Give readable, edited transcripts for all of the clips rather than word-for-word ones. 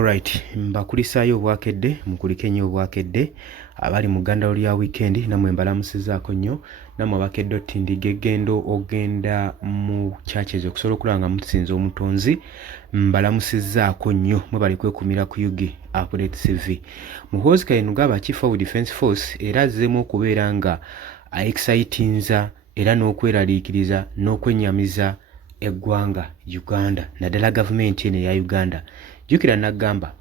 Alright, mbakulisaayo obwakedde mukulike nnyo obwakedde abali mu ggandalo lya weekend namwe mbalamusizaako nnyo namwe abakedde ottindiga eggendo ogenda mu churches okusobola okulaba nga musinza omutonzi mbalamusizaako nnyo mwe bali kwekumira ku Yugi Update TV. Muhoozi Kainerugaba Chief of Defence Force era azzeemu okubeera nga excitinza era n'okweraliikiriza n'okwennyamiza eggwanga Uganda naddala gavumenti eno eya Uganda. Jjukira n'agamba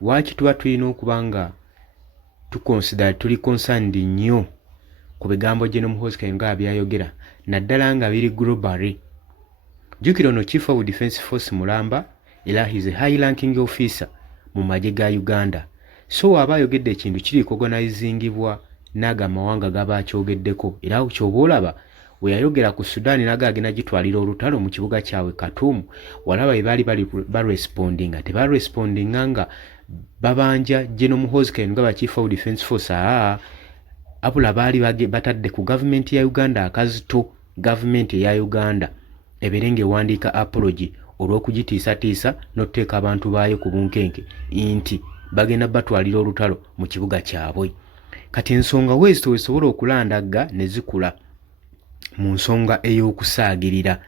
lwaki tuba tulina okuba nga tuli concerned nnyo ku bigambo gye Muhoozi Kainerugaba byayogera naddala nga biri globally. Jjukira ono Chief of Defence Force mulamba era he is a high ranking officer mu magye ga Uganda. So aba ayogedde ekintu kiri organizingibwa n'aga mawanga gaba akyogeddeko era ky'oba olaba we yayogera ku Sudan naga agenda gitwalira olutalo mu kibuga kyabwe Khartoum walaba bali responding nga babanja General Muhoozi Kainerugaba Chief of Defence Force abula bali batadde ku government ya Uganda akazito government ya Uganda eberenge wandika apology olw'okugitiisatiisa n'oteeka abantu baayo ku bunkenke inti bagenda batwalira olutalo mu kibuga kyabwe. Kati ensonga weesito wesobola okulandagga ne zikula mu nsonga ey'okusaagirira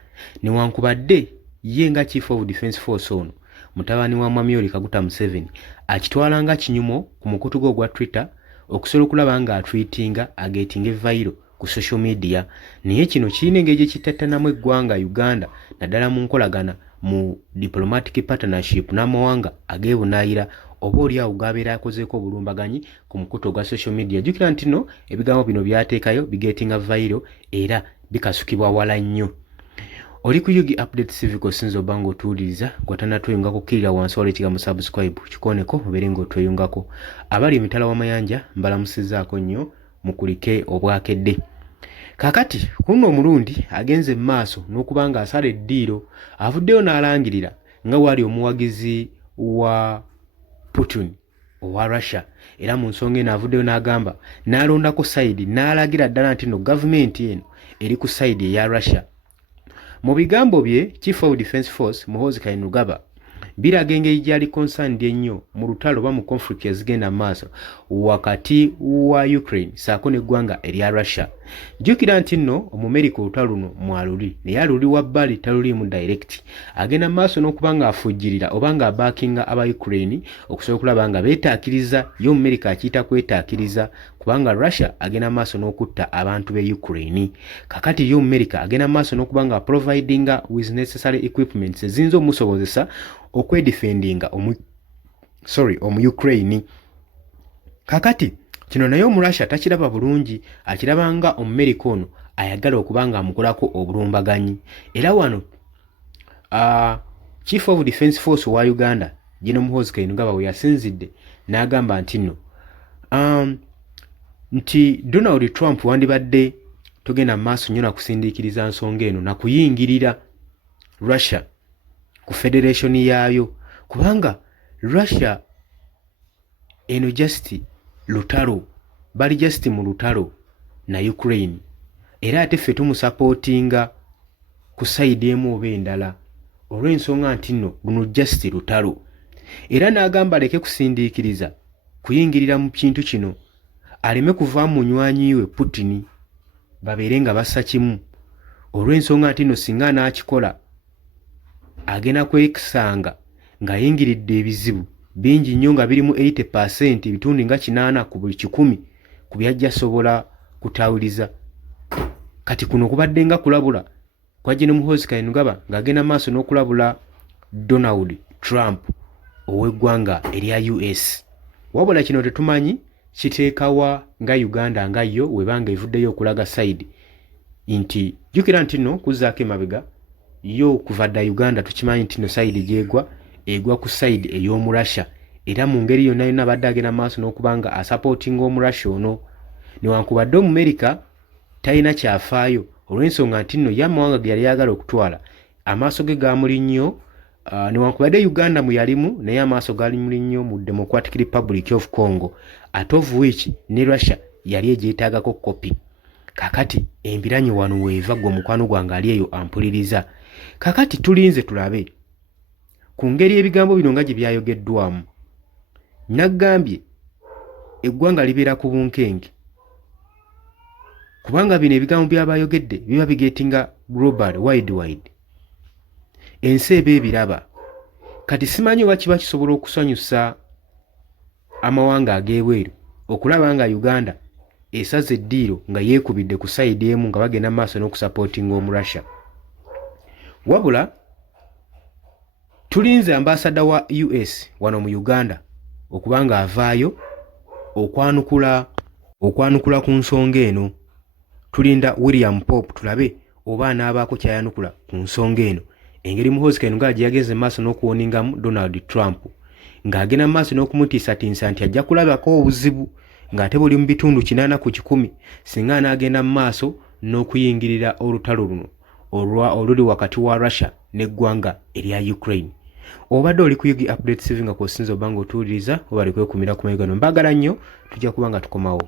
newankubadde ye nga Chief of Defence Force ono mutabani wa Mwami Yoweri Kaguta Museveni akitwala nga kinyumo ku mukutu gwe ogwa Twitter okusobola okulaba nga atweetinga agetinga viral ku social media naye kino kirina engeri gye kitattanamu eggwanga Uganda naddala mu nkolagana mu diplomatic partnership n'amawanga ageebunaayira oba oli awo gabeera akozeeko obulumbaganyi ku mukutu ogwa social media. Jjukira nti no ebigambo bino byateekayo bigetinga viral era bikasukibwa wala nnyo. Oli ku Yugi Update TV kosinza oba ng'otuwuliriza gwatana tweyungako kirira wansi wala ekigambo subscribe kikoneko obeere ng'otweyungako. Abali emitala w'amayanja mbalamusizaako nnyo mukulike obwakedde. Kakati kuno omulundi agenze mu maaso n'okuba nga asala eddiiro avuddeyo n'alangirira nga wali omuwagizi wa Putin owa Russia era mu nsonga eno avuddeyo n'agamba n'alondako side n'alagira ddala nti no gavumenti eno eri ku side eya Russia. Mu bigambo bye Chief of Defence Force Muhoozi Kainerugaba biraga engeri gyali concerned ennyo mu lutalo oba mu conflict ezigenda mu maaso wakati wa Ukraine saako n'eggwanga erya Russia. Jjukira nti nno Omumerika olutalo luno mwaluli naye aluli wabbali taluliimu direct agenda mu maaso n'okuba nga afujjirira oba nga abaakinga aba Ukraine okusobola okulaba nga beetaakiriza ye Omumerika akiyita kwetaakiriza kubanga Russia agenda mu maaso n'okutta abantu be Ukraine. Kakati ye Omumerika agenda mu maaso n'okuba nga providinga with necessary equipments eziyinza omusobozesa okwedefendinga omu Ukraine. Kakati kino naye omu Russia takiraba bulungi akiraba nga Omumerika ono ayagala okuba nga amukolako obulumbaganyi era wano Chief of Defence Force wa Uganda General Muhoozi Kainerugaba we yasinzidde n'agamba nti nno nti Donald Trump wandibadde togenda maaso nnyo na kusindiikiriza nsonga eno na kuyingirira Russia ku federation yaayo kubanga Russia eno just lutalo bali just mu lutalo na Ukraine era ate ffe tumusupportinga ku side emu oba endala olw'ensonga nti nno guno just lutalo era n'agamba aleke kusindiikiriza kuyingirira mu kintu kino aleme kuva mu munywanyi we Putin babeere nga bassa kimu olw'ensonga nti nno singa n'akikola agenda kwekisanga ng'ayingiridde ebizibu bingi nnyo nga birimu 80% bitundu nga 8 ku buli 100 ku byajja sobola kutawuliza. Kati kuno kubadde nga kulabula kwa General Muhoozi Kainerugaba ng'agenda maaso n'okulabula Donald Trump ow'eggwanga erya US. Wabula kino tetumanyi kiteekawa nga Uganda nga yo webanga evuddeyo okulaga side nti jjukira nti nno kuzzaako emabega yo kuva dda Uganda tukimanyi nti no side egwa ku side ey'omu Russia era mu ngeri yonna yonna badde agenda maaso n'okuba nga asupportinga omu Russia ono newankubadde Omumerika talina kyafaayo olw'ensonga nti nno ye amawanga ge yali ayagala okutwala amaaso ge gaamuli nnyo newankubadde Uganda mu yalimu naye amaaso gaali muli nnyo mu Democratic Republic of Congo ate of which ne Russia yali egyetaagako kopi. Kakati embiranyi wano weeva gwe mukwano gwange ali eyo ampuliriza. Kakati tulinze tulabe ku ngeri ebigambo bino nga gye byayogeddwamu Nagambye eggwanga libeera ku bunkenge kubanga bino ebigambo by'abayogedde biba bigetinga global wide. Ensi eba ebiraba. Kati simanyi oba kiba kisobola okusanyusa amawanga ag'ebweru okulaba nga Uganda esaze eddiiro nga yeekubidde ku sayidi emu nga bagenda maaso n'okusapootinga omu Russia. Wabula tulinze ambasada wa US wano mu Uganda okuba nga avaayo okwanukula ku nsonga eno. Tulinda William Pope tulabe oba anaabaako kyayanukula ku nsonga eno. Engeri Muhoozi Kainerugaba gye yageze maaso n'okuwoningamu Donald Trump ng'agenda maaso n'okumutiisatiisa nti ajja kulabako obuzibu ng'ate buli mu bitundu 80 ku 100 singa anaagenda mu maaso n'okuyingirira olutalo luno oluli wakati wa Russia n'eggwanga erya Ukraine. Obadde oli ku Yugi Update TV nga kw'osinza obba ng'otuwuliriza oba likwekuumira ku mayigano. Mbagala nnyo, tujja kuba nga tukomawo.